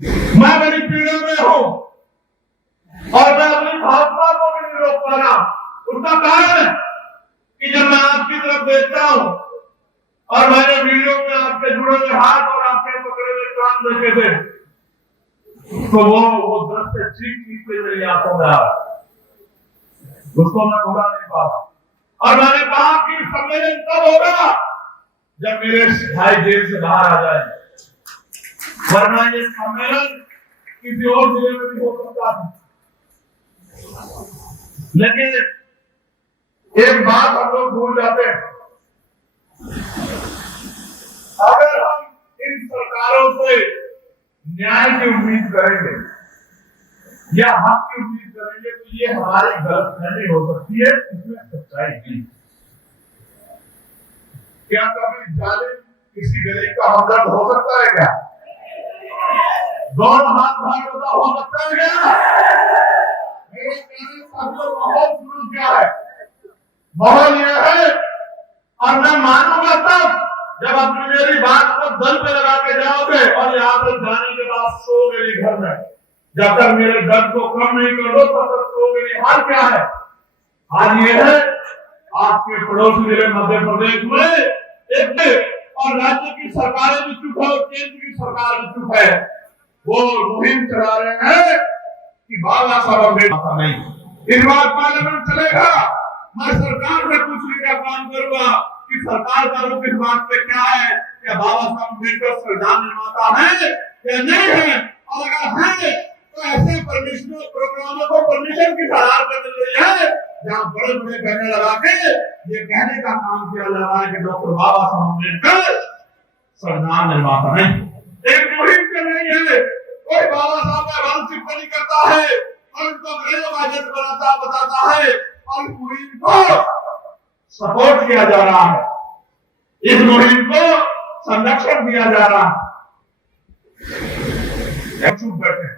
मैं बड़ी पीड़ा में हूं और मैं अपनी भावना को भी नहीं रोक पा रहा। उसका कारण है कि जब मैं आपकी तरफ देखता हूं और मैंने वीडियो में आपके जुड़े हुए हाथ और आपके पकड़े हुए कान देखे थे, तो वो दृश्य चीख के मेरी आंखों में आ रहा, उसको मैं भुला नहीं पा रहा। और मैंने कहा कि सम्मेलन तब होगा जब मेरे भाई जेल से बाहर आ जाए, वरना ये सम्मेलन किसी और जिले में भी हो सकता है। लेकिन एक बात हम लोग भूल जाते हैं, अगर हम इन सरकारों से न्याय की उम्मीद करेंगे या हक की उम्मीद करेंगे तो ये हमारी गलतफहमी हो सकती है, इसमें सच्चाई नहीं। क्या कभी जालिम किसी गरीब का हमदर्द हो सकता है क्या? दोनों हाथ भागवता हो सकता है क्या? मेरे कहने का जो माहौल शुरू किया है, माहौल यह है, और मैं मानूंगा तब जब अपनी मेरी बात को दल पे लगा के जाओगे और यहाँ से जाने के बाद सो मेरे घर में, जब तक मेरे दर्द को कम नहीं कर दो तब तक सो मेरी। हाल क्या है? आज ये है आपके पड़ोसी जिले मध्य प्रदेश में एक और राज्य की सरकारें भी चुप है और केंद्र की सरकार भी चुप है। वो मुहिम चला रहे हैं कि बाबा साहब अम्बेडकर नहीं, इस बार पार्लियामेंट चलेगा, मैं सरकार से पूछने का काम करूंगा कि सरकार का रुख इस बात पे क्या है, क्या बाबा साहब अम्बेडकर संविधान निर्माता है या नहीं है, और अगर है तो ऐसे परमिशन प्रोग्रामों को परमिशन की आधार पर मिल रही है जहाँ बड़े बड़े कहने लगा के ये कहने का काम किया जा रहा है कि डॉक्टर बाबा साहब अम्बेडकर संविधान निर्माता नहीं। एक मुहिम चल रही है, कोई बाबा साहब का रंग टिप्पणी करता है और उनको अंग्रेजों का एजेंट बताता है और इस मुहिम को सपोर्ट किया जा रहा है, इस मुहिम को संरक्षण दिया जा रहा है। चुप बैठे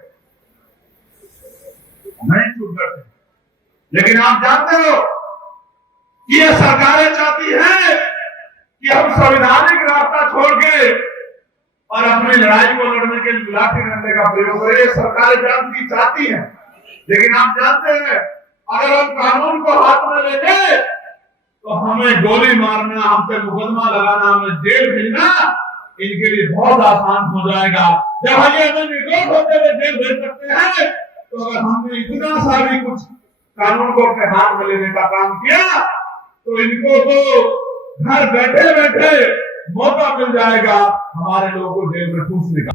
नहीं, चुप बैठे, लेकिन आप जानते हो कि ये सरकारें चाहती हैं कि हम संवैधानिक रास्ता छोड़ के और अपनी लड़ाई को लड़ने के लिए लाठी डंडे का प्रयोग करें। ये सरकारें जानती चाहती हैं, लेकिन आप जानते हैं अगर हम कानून को हाथ में लेंगे तो हमें गोली मारना, हम पे मुकदमा लगाना, हमें जेल भेजना इनके लिए बहुत आसान हो जाएगा। जब ये हमें निर्दोष होते हुए जेल भेज सकते हैं, तो अगर हमने इतना सा भी कुछ कानून को अपने हाथ में लेने का काम किया तो इनको तो घर बैठे बैठे मौका मिल जाएगा हमारे लोगों को जेल में ठूंसने का।